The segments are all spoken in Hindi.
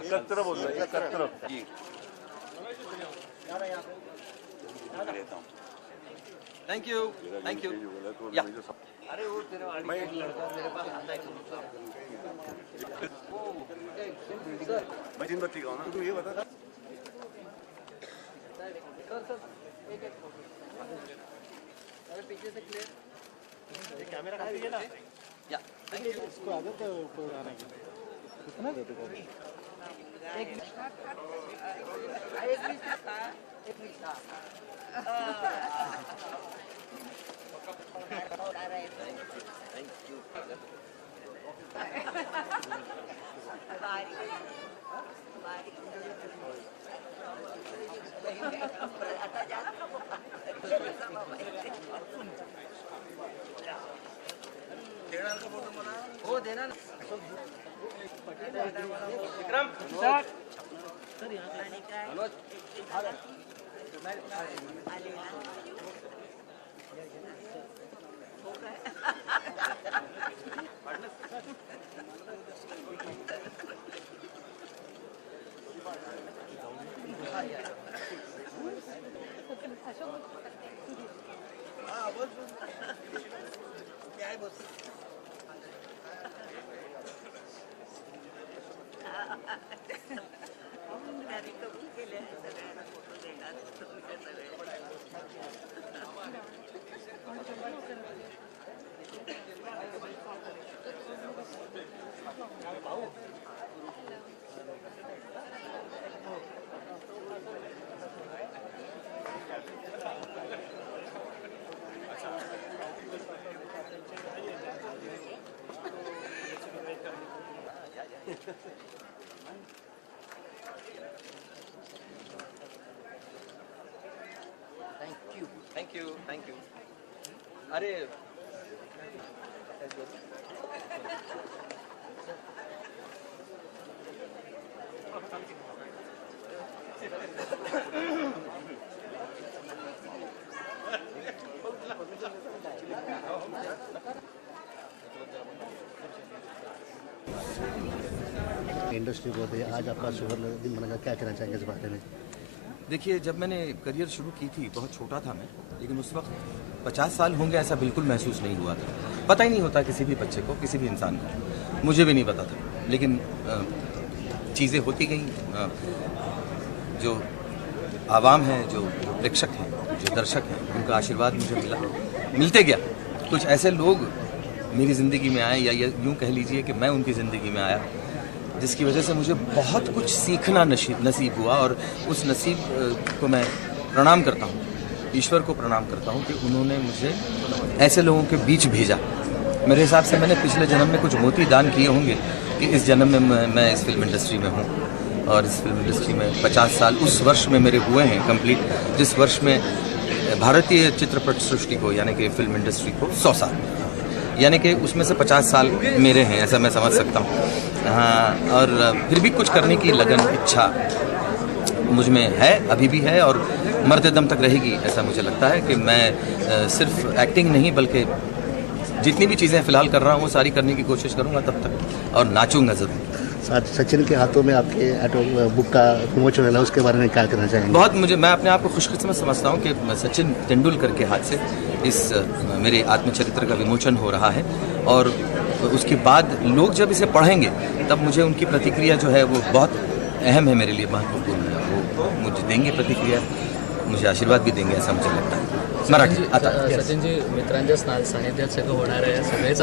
एकत्र बोल रहे एकत्र थैंक यू या अरे वो तेरा मैं एक लड़का मेरे पास आता है सर मैं जिन बत्ती का ना तू ये बता अरे पीछे से क्लियर ये कैमरा काफी है ना या थैंक यू इसको आगे तो ऊपर आने की कितना एक मिनट थैंक यू हो देना ना Vikram sir Manoj thank you अरे इंडस्ट्री को दे आज आपका सुवर्ण दिन बनेगा, क्या कहना चाहेंगे इस बारे में? देखिए, जब मैंने करियर शुरू की थी बहुत छोटा था मैं, लेकिन उस वक्त 50 साल होंगे ऐसा बिल्कुल महसूस नहीं हुआ था। पता ही नहीं होता किसी भी बच्चे को, किसी भी इंसान को, मुझे भी नहीं पता था। लेकिन चीज़ें होती गई। जो आवाम है, जो प्रेक्षक हैं, जो दर्शक हैं, उनका आशीर्वाद मुझे मिलते गया। कुछ ऐसे लोग मेरी ज़िंदगी में आए, या यूँ कह लीजिए कि मैं उनकी ज़िंदगी में आया, जिसकी वजह से मुझे बहुत कुछ सीखना नसीब हुआ। और उस नसीब को मैं प्रणाम करता हूँ, ईश्वर को प्रणाम करता हूँ कि उन्होंने मुझे ऐसे लोगों के बीच भेजा। मेरे हिसाब से मैंने पिछले जन्म में कुछ मोती दान किए होंगे कि इस जन्म में मैं इस फिल्म इंडस्ट्री में हूँ। और इस फिल्म इंडस्ट्री में 50 साल उस वर्ष में मेरे हुए हैं कंप्लीट, जिस वर्ष में भारतीय चित्रपट सृष्टि को, यानी कि फिल्म इंडस्ट्री को 100 साल, यानी कि उसमें से 50 साल मेरे हैं, ऐसा मैं समझ सकता हूँ। हाँ, और फिर भी कुछ करने की लगन, इच्छा मुझ में है, अभी भी है, और मरते दम तक रहेगी। ऐसा मुझे लगता है कि मैं सिर्फ एक्टिंग नहीं, बल्कि जितनी भी चीज़ें फ़िलहाल कर रहा हूँ वो सारी करने की कोशिश करूँगा तब तक, और नाचूंगा ज़रूर। सचिन के हाथों में आपके बुक का विमोचन है, उसके बारे में क्या कहना चाहेंगे? बहुत मैं अपने आप को खुशकिस्मत समझता हूँ कि सचिन तेंदुलकर के हाथ से इस मेरे आत्मचरित्र का विमोचन हो रहा है। और उसके बाद लोग जब इसे पढ़ेंगे तब मुझे उनकी प्रतिक्रिया जो है वो बहुत अहम है, मेरे लिए महत्वपूर्ण है। वो मुझे देंगे प्रतिक्रिया, मुझे आशीर्वाद भी देंगे, ऐसा मुझे लगता है। मराठी आता सचिन जी, मित्रांच्या सानिध्यात सगळं होणार आहे, सगळेच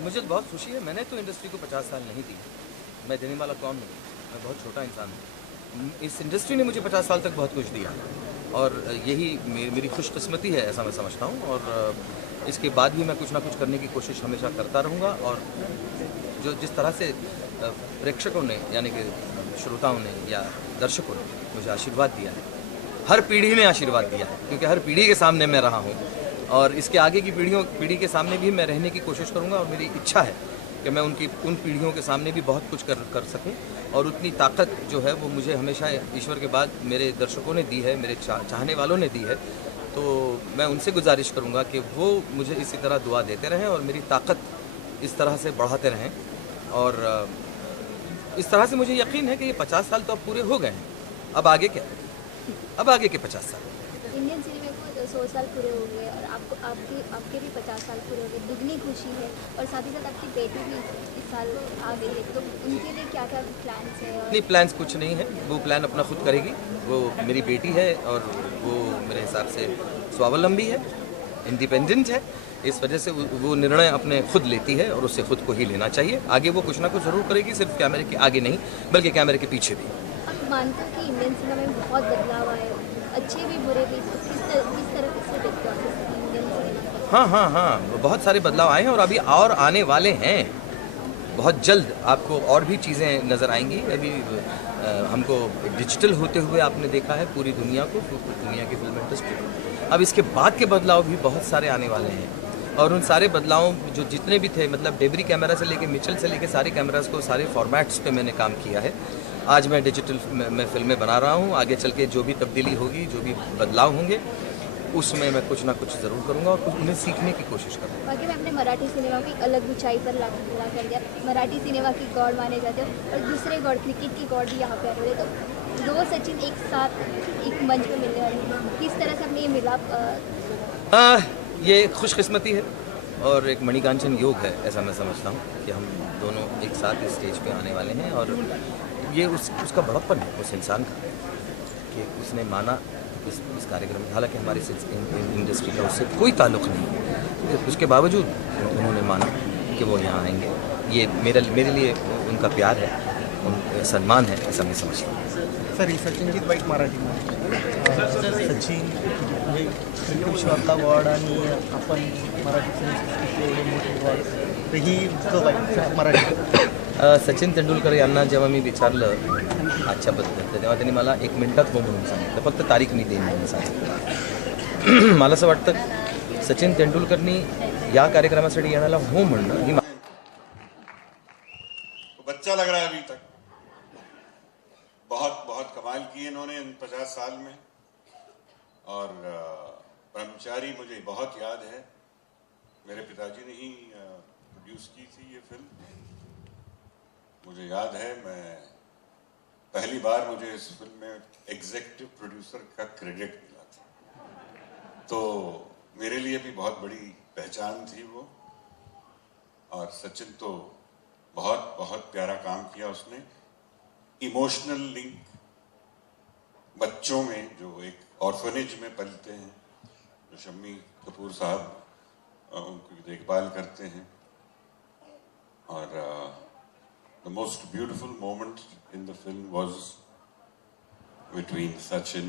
मुझे बहुत खुशी है। मैंने तो इंडस्ट्री को 50 साल नहीं दी, मैं देने वाला कौन हूँ, मैं बहुत छोटा इंसान हूँ। इस इंडस्ट्री ने मुझे 50 साल तक बहुत कुछ दिया, और यही मेरी खुशकिस्मती है, ऐसा मैं समझता हूँ। और इसके बाद भी मैं कुछ ना कुछ करने की कोशिश हमेशा करता रहूँगा। और जो जिस तरह से प्रेक्षकों ने, यानी कि श्रोताओं ने या दर्शकों ने मुझे आशीर्वाद दिया है, हर पीढ़ी ने आशीर्वाद दिया है, क्योंकि हर पीढ़ी के सामने मैं रहा हूँ, और इसके आगे की पीढ़ी के सामने भी मैं रहने की कोशिश करूँगा। और मेरी इच्छा है कि मैं उन पीढ़ियों के सामने भी बहुत कुछ कर सकूं, और उतनी ताकत जो है वो मुझे हमेशा ईश्वर के बाद मेरे दर्शकों ने दी है, मेरे चाहने वालों ने दी है। तो मैं उनसे गुजारिश करूंगा कि वो मुझे इसी तरह दुआ देते रहें और मेरी ताकत इस तरह से बढ़ाते रहें। और इस तरह से मुझे यकीन है कि ये 50 साल तो अब पूरे हो गए हैं, अब आगे क्या, अब आगे के 50 साल। इंडियन सिनेमा को 100 साल पूरे हो गए और आपके भी 50 साल पूरे हो गए, दुगनी खुशी है। और साथ ही साथ आपकी बेटी भी इस साल आ गई है, तो उनके लिए क्या क्या प्लान्स है? नहीं, प्लान्स कुछ नहीं है, वो प्लान अपना खुद करेगी। वो मेरी बेटी है और वो मेरे हिसाब से स्वावलंबी है, इंडिपेंडेंट है, इस वजह से वो निर्णय अपने खुद लेती है और उससे खुद को ही लेना चाहिए। आगे वो कुछ ना कुछ ज़रूर करेगी, सिर्फ कैमरे के आगे नहीं बल्कि कैमरे के पीछे भी। आप मानते हो कि इंडियन सिनेमा में बहुत बदलाव आए, अच्छे भी बुरे भी, तो किस तरह से देखते हो इंडियन सिनेमा? हाँ, बहुत सारे बदलाव आए हैं और अभी और आने वाले हैं। बहुत जल्द आपको और भी चीज़ें नज़र आएंगी। अभी हमको डिजिटल होते हुए आपने देखा है पूरी दुनिया को, दुनिया की फिल्म इंडस्ट्री को। अब इसके बाद के बदलाव भी बहुत सारे आने वाले हैं और उन सारे बदलावों जो जितने भी थे, मतलब डेबरी कैमरा से लेके मिचल से लेके सारे कैमरास को, सारे फॉर्मेट्स पे मैंने काम किया है। आज मैं डिजिटल में फिल्में बना रहा हूँ। आगे चल के जो भी तब्दीली होगी, जो भी बदलाव होंगे, उसमें मैं कुछ ना कुछ ज़रूर करूँगा और कुछ उन्हें सीखने की कोशिश करूँगा। बाकी में अपने मराठी सिनेमा की अलग ऊंचाई पर ला कर दिया। मराठी सिनेमा की गॉड माने जाते हैं और दूसरे गॉड, क्रिकेट की गॉड भी यहाँ पे आ रहे हैं। तो दो सचिन एक साथ एक मंच पर मिलने वाले हैं, किस तरह से अपने ये मिलाप? ये खुशकिस्मती है और एक मणिकांचन योग है, ऐसा मैं समझता हूँ कि हम दोनों एक साथ इस स्टेज पे आने वाले हैं। और ये उसका बड़प्पन है उस इंसान का कि उसने माना इस कार्यक्रम में। हालांकि हमारी इंडस्ट्री का उससे कोई ताल्लुक़ नहीं है, उसके बावजूद उन्होंने माना कि वो यहाँ आएंगे। ये मेरे लिए उनका प्यार है, उनका सम्मान है, ऐसा मैं समझता हूँ। सर, सचिनजीत वाईट मराठी सचिन म्हणजे क्रिकेट वॉर्ड आणि आपण मराठी सिनेमाचे एवढे मोठे वॉर्ड, तर ही जो वाईट मराठी सचिन तेंडुलकर यांना जेव्हा मी विचारलं आजच्या बद्दल, तेव्हा त्यांनी मला 1 मिनिटात हो म्हणून सांगितलं, फक्त तारीख मी देईन म्हणून सांगितलं. मला असं वाटतं सचिन तेंडुलकरनी या कार्यक्रमासाठी येण्याला हो म्हणणं ही बच्चा लग रहा है अभी तक। बहुत बहुत कमाल की इन्होंने इन 50 साल में। और ब्रह्मचारी मुझे बहुत याद है, मेरे पिताजी ने ही प्रोड्यूस की थी ये फिल्म। मुझे याद है, मैं पहली बार मुझे इस फिल्म में एग्जीक्यूटिव प्रोड्यूसर का क्रेडिट मिला था, तो मेरे लिए भी बहुत बड़ी पहचान थी वो। और सचिन तो बहुत बहुत प्यारा काम किया उसने। इमोशनल लिंक बच्चों में, जो एक ऑर्फनेज में पलते हैं, जो शम्मी कपूर साहब उनकी देखभाल करते हैं। और the most beautiful moment in the film was between Sachin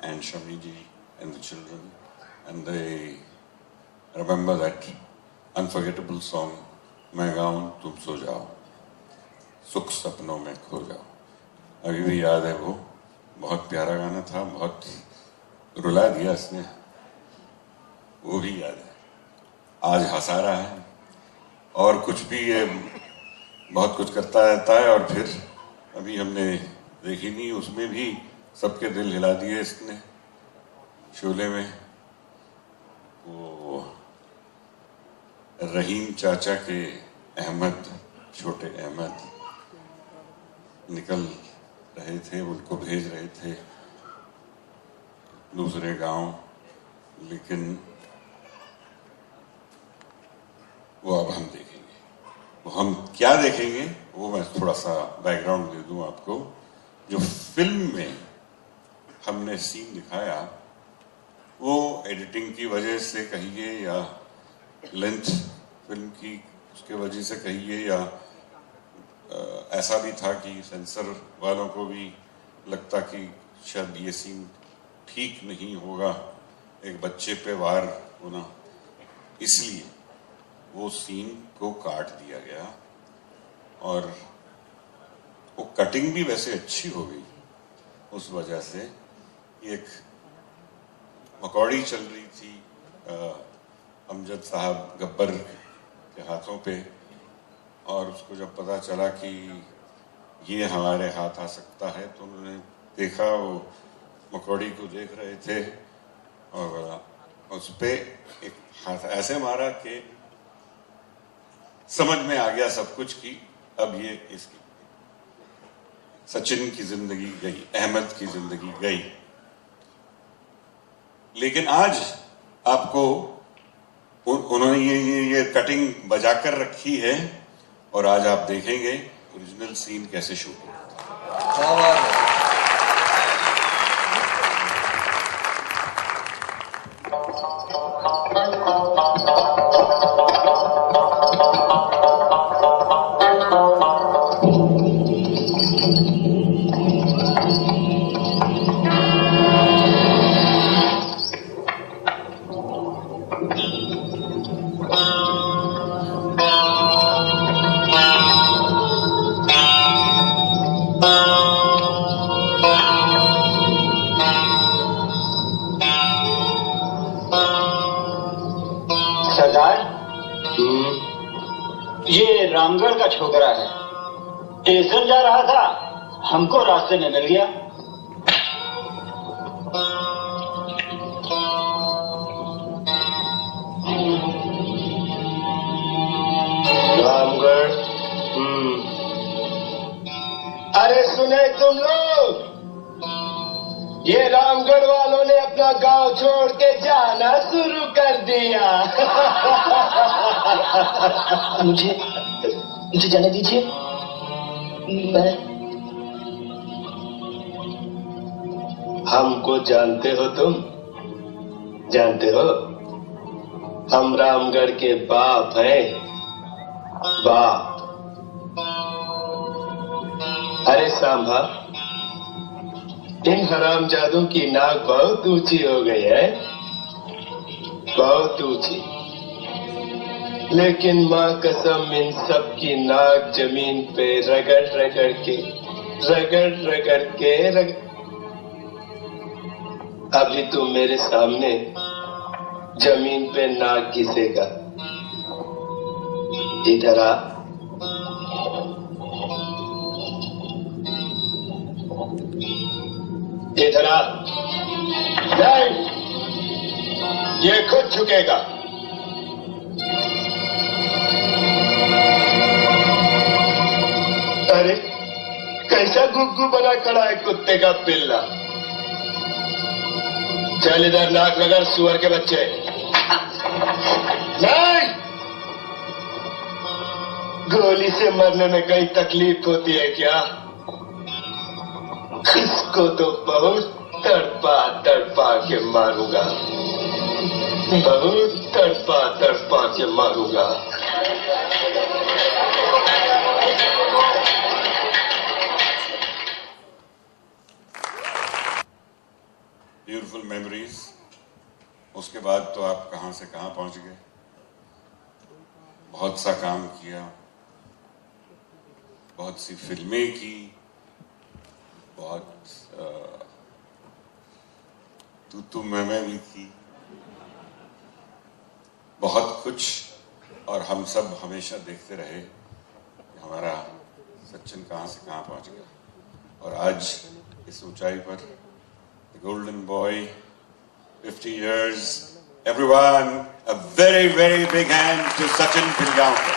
and Shammi ji and the children, and they remember that unforgettable song, मैं गाऊं तुम सो जाओ, सुख सपनों में खो जाओ। अभी भी याद है, वो बहुत प्यारा गाना था, बहुत रुला दिया इसने, वो भी याद है। आज हंसा रहा है और कुछ भी ये बहुत कुछ करता रहता है। और फिर अभी हमने देखी नहीं, उसमें भी सबके दिल हिला दिए इसने। शोले में वो रहीम चाचा के अहमद, छोटे अहमद निकल रहे थे, उनको भेज रहे थे दूसरे गांव, लेकिन वो अब हम देखेंगे। वो हम क्या देखेंगे वो मैं थोड़ा सा बैकग्राउंड दे दूं आपको। जो फिल्म में हमने सीन दिखाया, वो एडिटिंग की वजह से कहिए या लेंथ फिल्म की उसके वजह से कहिए, या ऐसा भी था कि सेंसर वालों को भी लगता कि शायद ये सीन ठीक नहीं होगा, एक बच्चे पे वार होना, इसलिए वो सीन को काट दिया गया। और वो कटिंग भी वैसे अच्छी हो गई उस वजह से। एक मकौड़ी चल रही थी अमजद साहब गब्बर के हाथों पे, और उसको जब पता चला कि ये हमारे हाथ आ सकता है तो उन्होंने देखा, वो मकौड़ी को देख रहे थे और उस पे एक हाथ ऐसे मारा कि समझ में आ गया सब कुछ कि अब ये इसकी सचिन की जिंदगी गई, अहमद की जिंदगी गई। लेकिन आज आपको उन्होंने ये कटिंग बजाकर रखी है और आज आप देखेंगे ओरिजिनल सीन कैसे शूट होता है। ये रामगढ़ का छोकरा है, स्टेशन जा रहा था, हमको रास्ते में मिल गया। रामगढ़। अरे सुने तुम लोग, ये रामगढ़ वालों ने अपना गांव छोड़ के जाना शुरू कर दिया। मुझे जाने दीजिए। मैं हमको जानते हो तुम? जानते हो? हम रामगढ़ के बाप हैं, बाप। अरे सांभा, इन हरामजादों की नाक बहुत ऊंची हो गई है, बहुत ऊंची। लेकिन माँ कसम, इन सब की नाक जमीन पे रगड़ रगड़ के अभी तुम मेरे सामने जमीन पे नाक घिसेगा। इधर आ। इधर आ। नहीं, ये खुद झुकेगा। अरे कैसा गुग्गू बना खड़ा है कुत्ते का पिल्ला। चल इधर, नाक रगड़ सुअर के बच्चे। नहीं, गोली से मरने में कहीं तकलीफ होती है क्या? इसको तो बहुत तड़पा के मारूंगा, बहुत तड़पा के मारूंगा। Beautiful memories. उसके बाद तो आप कहां से कहां पहुंच गए, बहुत सा काम किया, बहुत सी फिल्में की, बहुत तू मैं भी की, बहुत कुछ। और हम सब हमेशा देखते रहे कि हमारा सचिन कहां से कहां पहुंच गया। और आज इस ऊंचाई पर the golden boy, 50 years. Everyone, a very, very big hand to Sachin Pilgaonkar.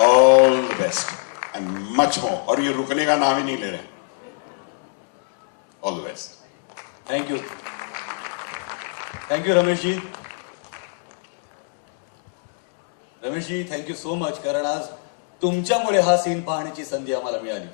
All the best and much more. और ये रुकने का नाम ही नहीं ले रहे। All the best. Thank you. Thank you, Ramesh ji. Ramesh ji, thank you so much. कारण आज तुमच्यामुळे हा सीन पाहण्याची संधी आम्हाला मिळाली.